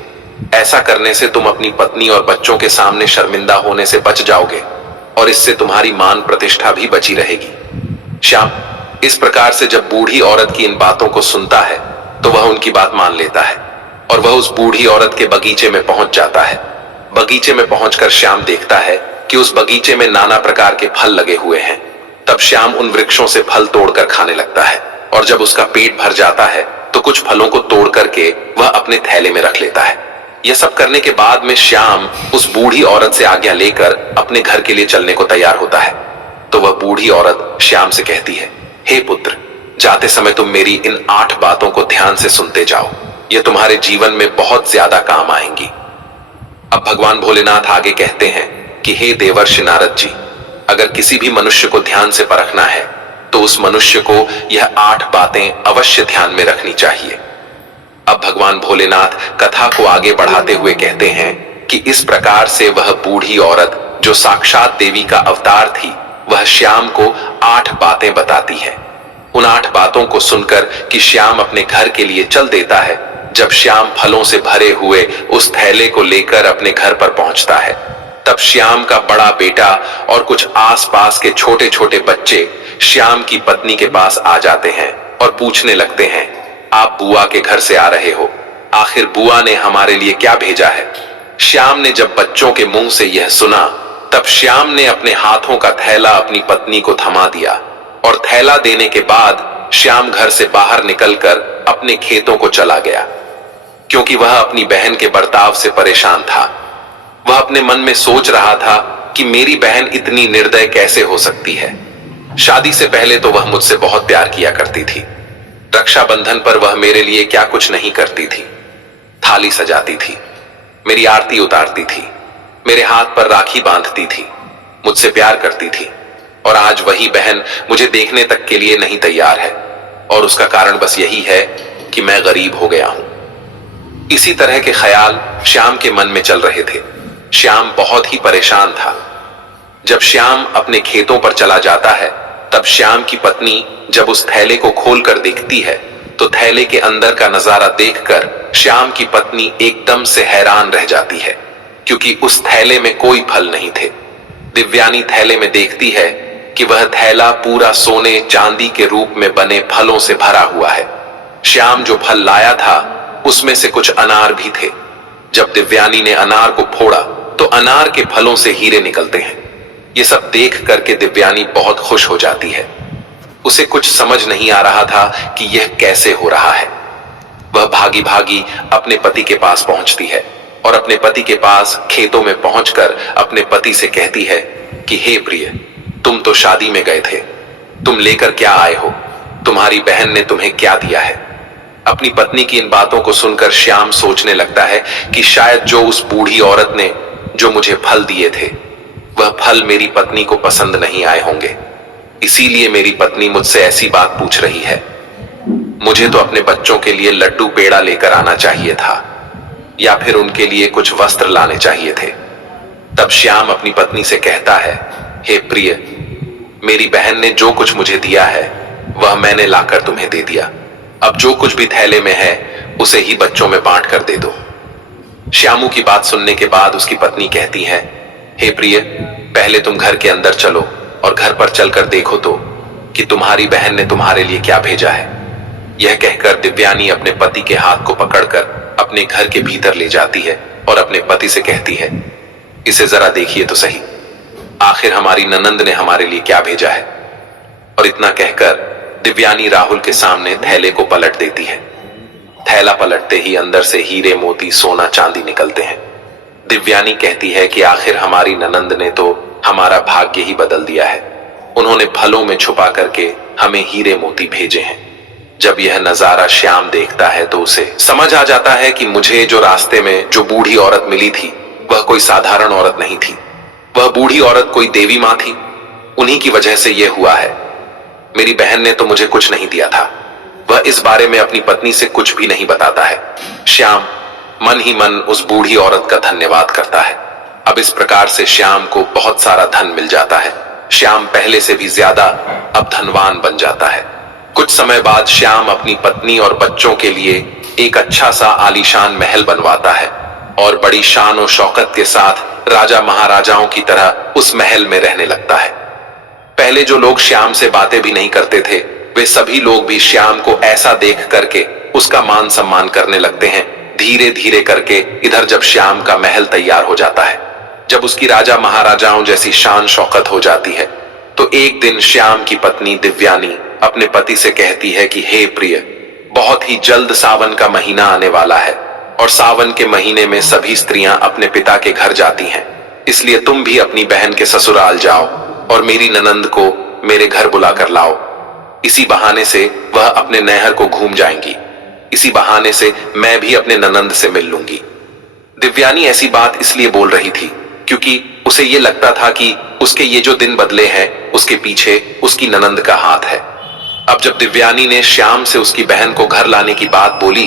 ऐसा करने से तुम अपनी पत्नी और बच्चों के सामने शर्मिंदा होने से बच जाओगे और इससे तुम्हारी मान प्रतिष्ठा भी बची रहेगी। श्याम इस प्रकार से जब बूढ़ी औरत की इन बातों को सुनता है तो वह उनकी बात मान लेता है और वह उस बूढ़ी औरत के बगीचे में पहुंच जाता है। बगीचे में पहुंचकर श्याम देखता है कि उस बगीचे में नाना प्रकार के फल लगे हुए हैं। तब श्याम उन वृक्षों से फल तोड़कर खाने लगता है और जब उसका पेट भर जाता है तो कुछ फलों को तोड़ करके वह अपने थैले में रख लेता है। यह सब करने के बाद में श्याम उस बूढ़ी औरत से आज्ञा लेकर अपने घर के लिए चलने को तैयार होता है। तो वह बूढ़ी औरत श्याम से कहती है, हे पुत्र, जाते समय तुम मेरी इन 8 बातों को ध्यान से सुनते जाओ, ये तुम्हारे जीवन में बहुत ज्यादा काम आएंगी। अब भगवान भोलेनाथ आगे कहते हैं कि हे देवर्षि नारद जी, अगर किसी भी मनुष्य को ध्यान से परखना है तो उस मनुष्य को यह 8 बातें अवश्य ध्यान में रखनी चाहिए। अब भगवान भोलेनाथ कथा को आगे बढ़ाते हुए कहते हैं कि इस प्रकार से वह बूढ़ी औरत जो साक्षात देवी का अवतार थी, वह श्याम को 8 बातें बताती है। उन 8 बातों को सुनकर कि श्याम अपने घर के लिए चल देता है। जब श्याम फलों से भरे हुए उस थैले को लेकर अपने घर पर पहुंचता है, तब श्याम का बड़ा बेटा और कुछ आसपास के छोटे छोटे बच्चे श्याम की पत्नी के पास आ जाते हैं और पूछने लगते हैं, आप बुआ के घर से आ रहे हो, आखिर बुआ ने हमारे लिए क्या भेजा है? श्याम ने जब बच्चों के मुंह से यह सुना, तब श्याम ने अपने हाथों का थैला अपनी पत्नी को थमा दिया और थैला देने के बाद श्याम घर से बाहर निकलकर अपने खेतों को चला गया, क्योंकि वह अपनी बहन के बर्ताव से परेशान था। वह अपने मन में सोच रहा था कि मेरी बहन इतनी निर्दय कैसे हो सकती है। शादी से पहले तो वह मुझसे बहुत प्यार किया करती थी, रक्षाबंधन पर वह मेरे लिए क्या कुछ नहीं करती थी, थाली सजाती थी, मेरी आरती उतारती थी, मेरे हाथ पर राखी बांधती थी, मुझसे प्यार करती थी, और आज वही बहन मुझे देखने तक के लिए नहीं तैयार है, और उसका कारण बस यही है कि मैं गरीब हो गया हूं। इसी तरह के ख्याल श्याम के मन में चल रहे थे। श्याम बहुत ही परेशान था। जब श्याम अपने खेतों पर चला जाता है, तब श्याम की पत्नी जब उस थैले को खोलकर देखती है तो थैले के अंदर का नजारा देखकर श्याम की पत्नी एकदम से हैरान रह जाती है, क्योंकि उस थैले में कोई फल नहीं थे। दिव्यानी थैले में देखती है कि वह थैला पूरा सोने चांदी के रूप में बने फलों से भरा हुआ है। श्याम जो फल लाया था उसमें से कुछ अनार भी थे। जब दिव्यानी ने अनार को फोड़ा तो अनार के फलों से हीरे निकलते हैं। ये सब देख करके दिव्यानी बहुत खुश हो जाती है। उसे कुछ समझ नहीं आ रहा था कि यह कैसे हो रहा है। वह भागी भागी अपने पति के पास पहुंचती है और अपने पति के पास खेतों में पहुंचकर अपने पति से कहती है कि हे प्रिय, तुम तो शादी में गए थे, तुम लेकर क्या आए हो? तुम्हारी बहन ने तुम्हें क्या दिया है? अपनी पत्नी की इन बातों को सुनकर श्याम सोचने लगता है कि शायद जो उस बूढ़ी औरत ने जो मुझे फल दिए थे, वह फल मेरी पत्नी को पसंद नहीं आए होंगे, इसीलिए मेरी पत्नी मुझसे ऐसी बात पूछ रही है। मुझे तो अपने बच्चों के लिए लड्डू पेड़ा लेकर आना चाहिए था, या फिर उनके लिए कुछ वस्त्र लाने चाहिए थे। तब श्याम अपनी पत्नी से कहता है, हे प्रिय, मेरी बहन ने जो कुछ मुझे दिया है वह मैंने लाकर तुम्हें दे दिया। अब जो कुछ भी थैले में है उसे ही बच्चों में बांट कर दे दो। श्यामू की बात सुनने के बाद उसकी पत्नी कहती है, हे प्रिय, पहले तुम घर के अंदर चलो और घर पर चलकर देखो तो कि तुम्हारी बहन ने तुम्हारे लिए क्या भेजा है। यह कहकर दिव्यानी अपने पति के हाथ को पकड़कर अपने घर के भीतर ले जाती है और अपने पति से कहती है, इसे जरा देखिए तो सही, आखिर हमारी ननंद ने हमारे लिए क्या भेजा है। और इतना कहकर दिव्यानी राहुल के सामने थैले को पलट देती है। थैला पलटते ही अंदर से हीरे मोती सोना चांदी निकलते हैं। दिव्यानी कहती है कि आखिर हमारी ननंद ने तो हमारा भाग्य ही बदल दिया है। उन्होंने फलों में छुपा करके हमें हीरे मोती भेजे हैं। जब यह नजारा श्याम देखता है तो उसे समझ आ जाता है कि मुझे जो रास्ते में जो बूढ़ी औरत मिली थी वह कोई साधारण औरत नहीं थी, वह बूढ़ी औरत कोई देवी मां थी। उन्हीं की वजह से यह हुआ है। मेरी बहन ने तो मुझे कुछ नहीं दिया था। वह इस बारे में अपनी पत्नी से कुछ भी नहीं बताता है। श्याम मन ही मन उस बूढ़ी औरत का धन्यवाद करता है। अब इस प्रकार से श्याम को बहुत सारा धन मिल जाता है। श्याम पहले से भी ज्यादा अब धनवान बन जाता है। कुछ समय बाद श्याम अपनी पत्नी और बच्चों के लिए एक अच्छा सा आलीशान महल बनवाता है और बड़ी शान और शौकत के साथ राजा महाराजाओं की तरह उस महल में रहने लगता है। पहले जो लोग श्याम से बातें भी नहीं करते थे, वे सभी लोग भी श्याम को ऐसा देख करके उसका मान सम्मान करने लगते हैं। धीरे धीरे करके इधर जब श्याम का महल तैयार हो जाता है, जब उसकी राजा महाराजाओं जैसी शान शौकत हो जाती है, तो एक दिन श्याम की पत्नी दिव्यानी अपने पति से कहती है कि हे प्रिय, बहुत ही जल्द सावन का महीना आने वाला है और सावन के महीने में सभी स्त्रियां अपने पिता के घर जाती हैं, इसलिए तुम भी अपनी बहन के ससुराल जाओ और मेरी ननंद को मेरे घर बुला कर लाओ। इसी बहाने से वह अपने नैहर को घूम जाएंगी, इसी बहाने से मैं भी अपने ननंद से मिल लूंगी। दिव्यानी ऐसी बात इसलिए बोल रही थी क्योंकि उसे ये लगता था कि उसके ये जो दिन बदले हैं उसके पीछे उसकी ननंद का हाथ है। अब जब दिव्यानी ने श्याम से उसकी बहन को घर लाने की बात बोली,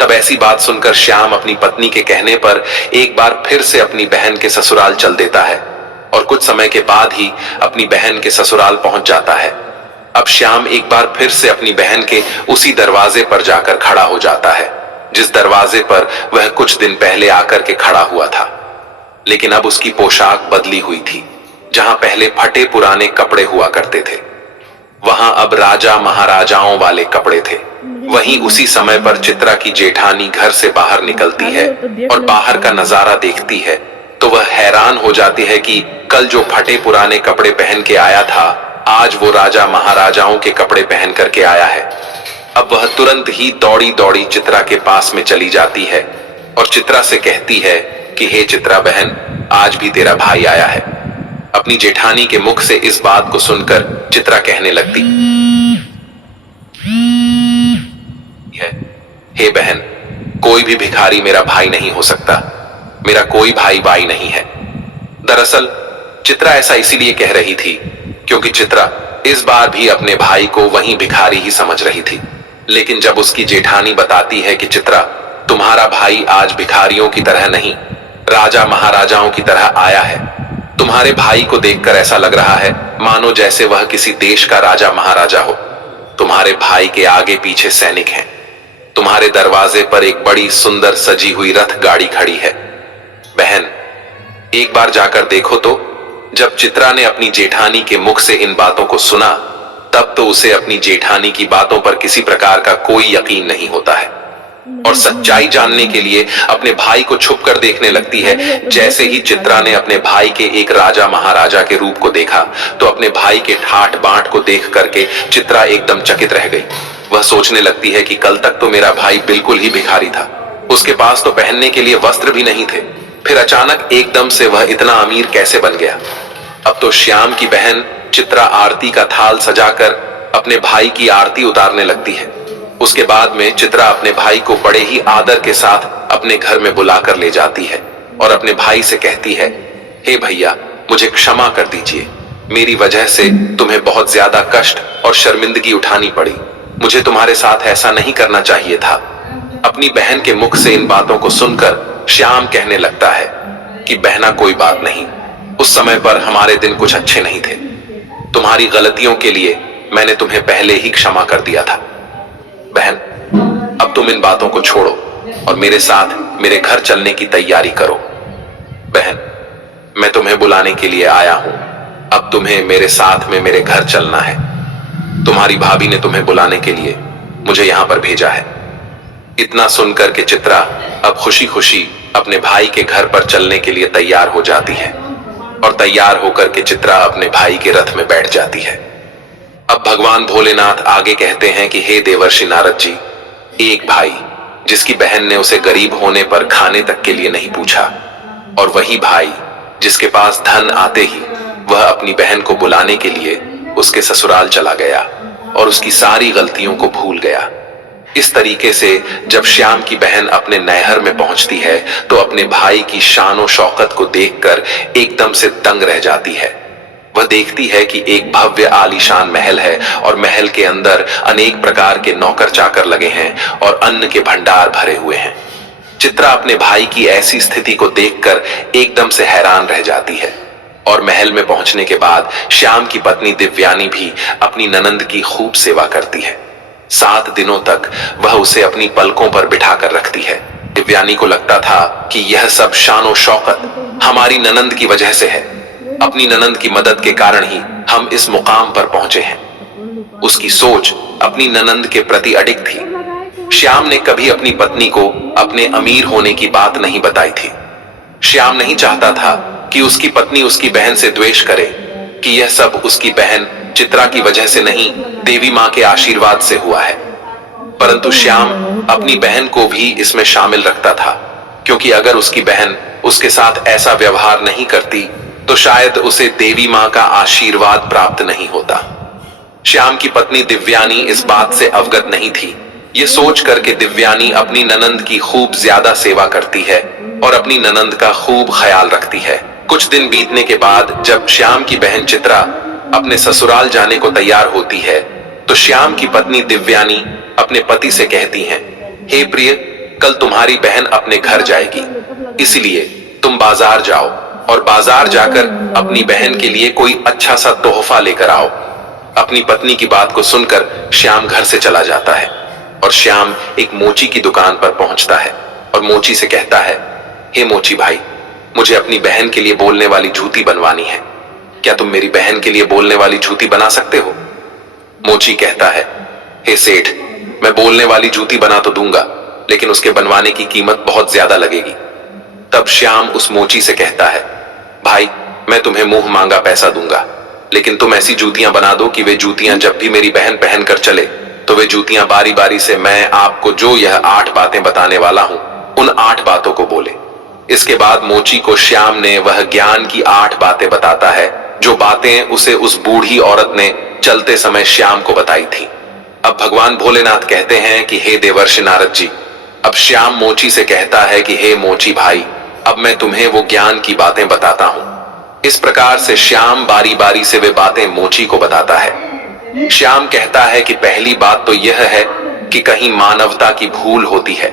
तब ऐसी बात सुनकर श्याम अपनी पत्नी के कहने पर एक बार फिर से अपनी बहन के ससुराल चल देता है और कुछ समय के बाद ही अपनी बहन के ससुराल पहुंच जाता है। अब श्याम एक बार फिर से अपनी बहन के उसी दरवाजे पर जाकर खड़ा हो जाता है जिस दरवाजे पर वह कुछ दिन पहले आकर के खड़ा हुआ था, लेकिन अब उसकी पोशाक बदली हुई थी। जहां पहले फटे पुराने कपड़े हुआ करते थे, वहां अब राजा महाराजाओं वाले कपड़े थे। वहीं उसी समय पर चित्रा की जेठानी घर से बाहर निकलती है और बाहर का नजारा देखती है तो वह हैरान हो जाती है कि कल जो फटे पुराने कपड़े पहन के आया था, आज वो राजा महाराजाओं के कपड़े पहन करके आया है। अब वह तुरंत ही दौड़ी दौड़ी चित्रा के पास में चली जाती है और चित्रा से कहती है कि हे चित्रा बहन, आज भी तेरा भाई आया है। अपनी जेठानी के मुख से इस बात को सुनकर चित्रा कहने लगती है, हे बहन, कोई भी भिखारी मेरा भाई नहीं हो सकता, मेरा कोई भाई बाई नहीं है। दरअसल चित्रा ऐसा इसीलिए कह रही थी क्योंकि चित्रा इस बार भी अपने भाई को वहीं भिखारी ही समझ रही थी। लेकिन जब उसकी जेठानी बताती है कि चित्रा, तुम्हारा भाई आज भिखारियों की तरह नहीं, राजा महाराजाओं की तरह आया है। तुम्हारे भाई को देखकर ऐसा लग रहा है मानो जैसे वह किसी देश का राजा महाराजा हो। तुम्हारे भाई के आगे पीछे सैनिक हैं। तुम्हारे दरवाजे पर एक बड़ी सुंदर सजी हुई रथ गाड़ी खड़ी है। बहन, एक बार जाकर देखो तो। जब चित्रा ने अपनी जेठानी के मुख से इन बातों को सुना, तब तो उसे अपनी जेठानी की बातों पर किसी प्रकार का कोई यकीन नहीं होता है। और सच्चाई जानने के लिए अपने भाई को छुप कर देखने लगती है। जैसे ही चित्रा ने अपने भाई के एक राजा महाराजा के रूप को देखा तो अपने भाई के ठाट बांट को देख करके चित्रा एकदम चकित रह गई। वह सोचने लगती है कि कल तक तो मेरा भाई बिल्कुल ही भिखारी था, उसके पास तो पहनने के लिए वस्त्र भी नहीं थे, फिर अचानक एकदम से वह इतना अमीर कैसे बन गया। अब तो श्याम की बहन चित्रा आरती का थाल सजाकर अपने भाई की आरती उतारने लगती है। उसके बाद में चित्रा अपने भाई को बड़े ही आदर के साथ अपने घर में बुलाकर ले जाती है और अपने भाई से कहती है, हे भैया, मुझे क्षमा कर दीजिए, मेरी वजह से तुम्हें बहुत ज्यादा कष्ट और शर्मिंदगी उठानी पड़ी, मुझे तुम्हारे साथ ऐसा नहीं करना चाहिए था। अपनी बहन के मुख से इन बातों को सुनकर श्याम कहने लगता है कि बहना कोई बात नहीं, उस समय पर हमारे दिन कुछ अच्छे नहीं थे, तुम्हारी गलतियों के लिए मैंने तुम्हें पहले ही क्षमा कर दिया था। बहन, अब तुम इन बातों को छोड़ो और मेरे साथ मेरे घर चलने की तैयारी करो। बहन, मैं तुम्हें बुलाने के लिए आया हूं, अब तुम्हें मेरे साथ में मेरे घर चलना है। तुम्हारी भाभी ने तुम्हें बुलाने के लिए मुझे यहां पर भेजा है। इतना सुनकर के चित्रा अब खुशी खुशी अपने भाई के घर पर चलने के लिए तैयार हो जाती है और तैयार होकर के चित्रा अपने भाई के रथ में बैठ जाती है। अब भगवान भोलेनाथ आगे कहते हैं कि हे देवर्षि नारद जी, एक भाई जिसकी बहन ने उसे गरीब होने पर खाने तक के लिए नहीं पूछा, और वही भाई जिसके पास धन आते ही वह अपनी बहन को बुलाने के लिए उसके ससुराल चला गया और उसकी सारी गलतियों को भूल गया। इस तरीके से जब श्याम की बहन अपने नैहर में पहुंचती है तो अपने भाई की शान और शौकत को देखकर एकदम से दंग रह जाती है। वह देखती है कि एक भव्य आलीशान महल है और महल के अंदर अनेक प्रकार के नौकर चाकर लगे हैं और अन्न के भंडार भरे हुए हैं। चित्रा अपने भाई की ऐसी स्थिति को देखकर एकदम से हैरान रह जाती है और महल में पहुंचने के बाद श्याम की पत्नी दिव्यानी भी अपनी ननंद की खूब सेवा करती है। 7 दिनों तक वह उसे अपनी पलकों पर बिठा कर रखती है। दिव्यानी को लगता था कि यह सब शान और शौकत हमारी ननंद की वजह से है, अपनी ननंद की मदद के कारण ही हम इस मुकाम पर पहुंचे हैं। उसकी सोच अपनी ननंद के प्रति अडिग थी। श्याम ने कभी अपनी पत्नी को अपने अमीर होने की बात नहीं बताई थी। श्याम नहीं चाहता था कि उसकी पत्नी उसकी बहन से द्वेष करे कि यह सब उसकी बहन चित्रा की वजह से नहीं, देवी मां के आशीर्वाद से हुआ है। परंतु श्याम अपनी बहन को भी इसमें शामिल रखता था, क्योंकि अगर उसकी बहन उसके साथ ऐसा व्यवहार नहीं करती तो शायद उसे देवी मां का आशीर्वाद प्राप्त नहीं होता। श्याम की पत्नी दिव्यानी इस बात से अवगत नहीं थी। ये सोच करके दिव्यानी अपनी ननंद की खूब ज्यादा सेवा करती है और अपनी ननंद का खूब ख्याल रखती है। कुछ दिन बीतने के बाद जब श्याम की बहन चित्रा अपने ससुराल जाने को तैयार होती है तो श्याम की पत्नी दिव्यानी अपने पति से कहती हैं, हे प्रिय, कल तुम्हारी बहन अपने घर जाएगी, इसलिए तुम बाजार जाओ और बाजार जाकर अपनी बहन के लिए कोई अच्छा सा तोहफा लेकर आओ। अपनी पत्नी की बात को सुनकर श्याम घर से चला जाता है और श्याम एक मोची की दुकान पर पहुंचता है और मोची से कहता है, हे मोची भाई, मुझे अपनी बहन के लिए बोलने वाली जूती बनवानी है, क्या तुम मेरी बहन के लिए बोलने वाली जूती बना सकते हो? मोची कहता है, हे सेठ, मैं बोलने वाली जूती बना तो दूंगा, लेकिन उसके बनवाने की कीमत बहुत ज्यादा लगेगी। तब श्याम उस मोची से कहता है, भाई, मैं तुम्हें मुंह मांगा पैसा दूंगा, लेकिन तुम ऐसी जूतियां बना दो कि वे जूतियां जब भी मेरी बहन पहन कर चले तो वे जूतियां बारी बारी से मैं आपको जो यह 8 बातें बताने वाला हूं उन 8 बातों को बोले। इसके बाद मोची को श्याम ने वह ज्ञान की 8 बातें बताता है, जो बातें उसे उस बूढ़ी औरत ने चलते समय श्याम को बताई थी। अब भगवान भोलेनाथ कहते हैं कि हे देवर्षि नारद जी, अब श्याम मोची से कहता है कि हे मोची भाई, अब मैं तुम्हें वो ज्ञान की बातें बताता हूं। इस प्रकार से श्याम बारी बारी से वे बातें मोची को बताता है। श्याम कहता है कि पहली बात तो यह है कि कहीं मानवता की भूल होती है,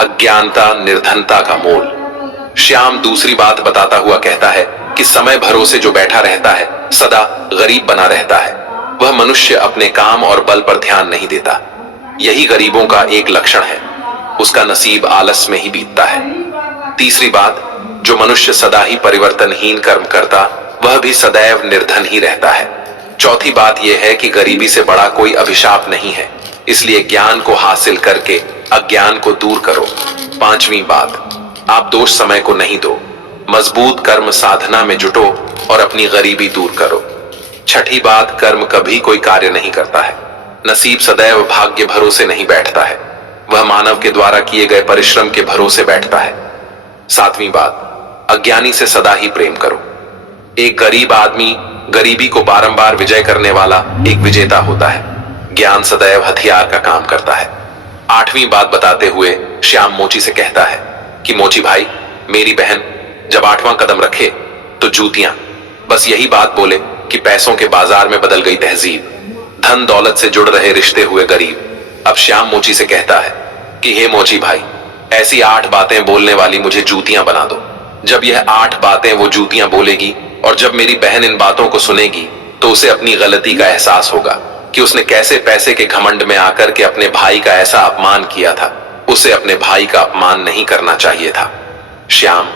अज्ञानता निर्धनता का मोल। श्याम दूसरी बात बताता हुआ कहता है कि समय भरोसे जो बैठा रहता है सदा गरीब बना रहता है, वह मनुष्य अपने काम और बल पर ध्यान नहीं देता। यही गरीबों का एक लक्षण है, उसका नसीब आलस में ही बीतता है। तीसरी बात, जो मनुष्य सदा ही परिवर्तनहीन कर्म करता वह भी सदैव निर्धन ही रहता है। चौथी बात यह है कि गरीबी से बड़ा कोई अभिशाप नहीं है, इसलिए ज्ञान को हासिल करके अज्ञान को दूर करो। पांचवी बात, आप दोष समय को नहीं दो, मजबूत कर्म साधना में जुटो और अपनी गरीबी दूर करो। छठी बात, कर्म कभी कोई कार्य नहीं करता है, नसीब सदैव भाग्य भरोसे नहीं बैठता है, वह मानव के द्वारा किए गए परिश्रम के भरोसे बैठता है। सातवीं बात, अज्ञानी से सदा ही प्रेम करो। एक गरीब आदमी गरीबी को बारंबार विजय करने वाला एक विजेता होता है। ज्ञान सदैव हथियार का काम करता है। आठवीं बात बताते हुए श्याम मोची से कहता है कि मोची भाई, मेरी बहन जब 8वां कदम रखे तो जूतियां, बस यही बात बोले कि पैसों के बाजार में बदल गई तहजीब, धन दौलत से जुड़ रहे रिश्ते हुए गरीब। अब श्याम मोची से कहता है कि हे मोची भाई, ऐसी 8 बातें बोलने वाली मुझे जूतियां बना दो। जब यह 8 बातें वो जूतियां बोलेगी और जब मेरी बहन इन बातों को सुनेगी तो उसे अपनी गलती का एहसास होगा कि उसने कैसे पैसे के घमंड में आकर के अपने भाई का ऐसा अपमान किया था। उसे अपने भाई का अपमान नहीं करना चाहिए था। श्याम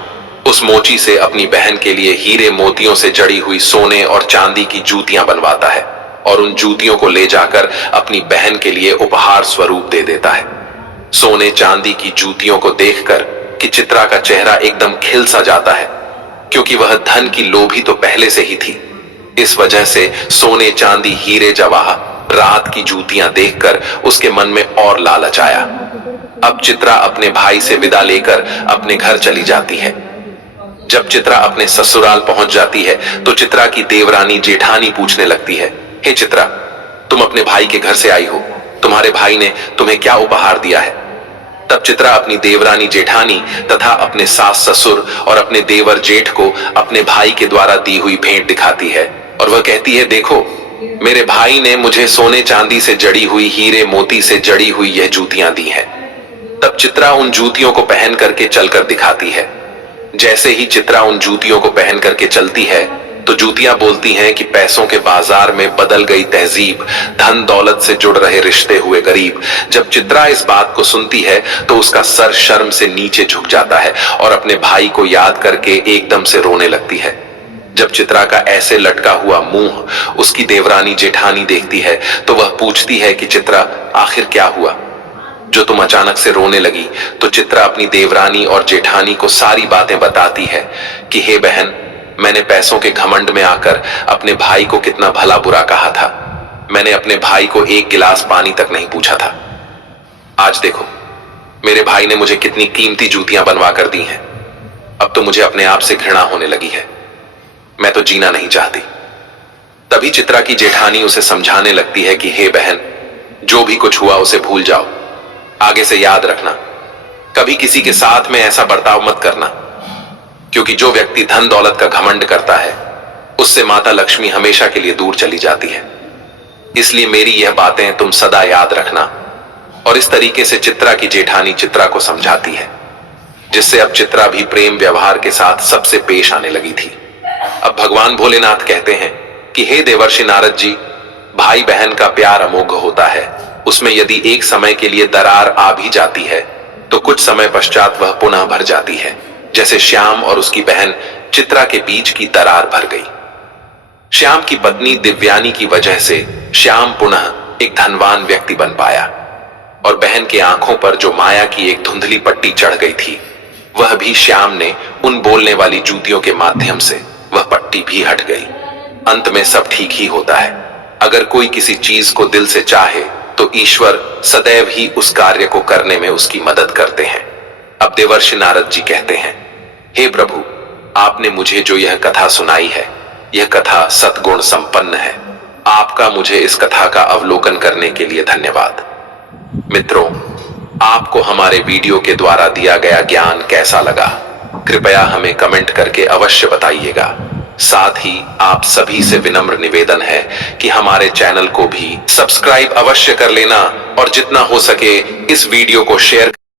उस मोची से अपनी बहन के लिए हीरे मोतियों से जड़ी हुई सोने और चांदी की जूतियां बनवाता है और उन जूतियों को ले जाकर अपनी बहन के लिए उपहार स्वरूप दे देता है। सोने चांदी की जूतियों को देखकर कि चित्रा का चेहरा एकदम खिल सा जाता है, क्योंकि वह धन की लोभी तो पहले से ही थी। इस वजह से सोने चांदी हीरे जवाहर रात की जूतियां देखकर उसके मन में और लालच आया। अब चित्रा अपने भाई से विदा लेकर अपने घर चली जाती है। जब चित्रा अपने ससुराल पहुंच जाती है तो चित्रा की देवरानी जेठानी पूछने लगती है, हे चित्रा, तुम अपने भाई के घर से आई हो, तुम्हारे भाई ने तुम्हें क्या उपहार दिया है? तब चित्रा अपनी देवरानी जेठानी तथा अपने सास ससुर और अपने देवर जेठ को अपने भाई के द्वारा दी हुई भेंट दिखाती है और वह कहती है, देखो, मेरे भाई ने मुझे सोने चांदी से जड़ी हुई हीरे मोती से जड़ी हुई यह जूतियां दी हैं। तब चित्रा उन जूतियों को पहन करके चलकर दिखाती है। जैसे ही चित्रा उन जूतियों को पहन करके चलती है तो जूतियां बोलती हैं कि पैसों के बाजार में बदल गई तहजीब, धन दौलत से जुड़ रहे रिश्ते हुए गरीब। जब चित्रा इस बात को सुनती है तो उसका सर शर्म से नीचे झुक जाता है और अपने भाई को याद करके एकदम से रोने लगती है। जब चित्रा का ऐसे लटका हुआ मुंह उसकी देवरानी जेठानी देखती है तो वह पूछती है कि चित्रा, आखिर क्या हुआ जो तुम अचानक से रोने लगी? तो चित्रा अपनी देवरानी और जेठानी को सारी बातें बताती है कि हे बहन, मैंने पैसों के घमंड में आकर अपने भाई को कितना भला बुरा कहा था। मैंने अपने भाई को एक गिलास पानी तक नहीं पूछा था। आज देखो, मेरे भाई ने मुझे कितनी कीमती जूतियां बनवा कर दी हैं। अब तो मुझे अपने आप से घृणा होने लगी है। मैं तो जीना नहीं चाहती। तभी चित्रा की जेठानी उसे समझाने लगती है कि हे बहन, जो भी कुछ हुआ उसे भूल जाओ। आगे से याद रखना, कभी किसी के साथ में ऐसा बर्ताव मत करना, क्योंकि जो व्यक्ति धन दौलत का घमंड करता है उससे माता लक्ष्मी हमेशा के लिए दूर चली जाती है। इसलिए मेरी यह बातें तुम सदा याद रखना। और इस तरीके से चित्रा की जेठानी चित्रा को समझाती है, जिससे अब चित्रा भी प्रेम व्यवहार के साथ सबसे पेश आने लगी थी। अब भगवान भोलेनाथ कहते हैं कि हे देवर्षि नारद जी, भाई बहन का प्यार अमोघ होता है। उसमें यदि एक समय के लिए दरार आ भी जाती है तो कुछ समय पश्चात वह पुनः भर जाती है, जैसे श्याम और उसकी बहन चित्रा के बीच की दरार भर गई। श्याम की पत्नी दिव्यानी की वजह से श्याम पुनः एक धनवान व्यक्ति बन पाया और बहन के आंखों पर जो माया की एक धुंधली पट्टी चढ़ गई थी, वह भी श्याम ने उन बोलने वाली जूतियों के माध्यम से वह पट्टी भी हट गई। अंत में सब ठीक ही होता है। अगर कोई किसी चीज को दिल से चाहे तो ईश्वर सदैव ही उस कार्य को करने में उसकी मदद करते हैं। अब देवर्षि नारद जी कहते हैं, हे प्रभु, आपने मुझे जो यह कथा सुनाई है, यह कथा सद्गुण संपन्न है। आपका मुझे इस कथा का अवलोकन करने के लिए धन्यवाद। मित्रों, आपको हमारे वीडियो के द्वारा दिया गया ज्ञान कैसा लगा? कृपया हमें कमेंट करके अवश्य बताइएगा। साथ ही आप सभी से विनम्र निवेदन है कि हमारे चैनल को भी सब्सक्राइब अवश्य कर लेना और जितना हो सके इस वीडियो को शेयर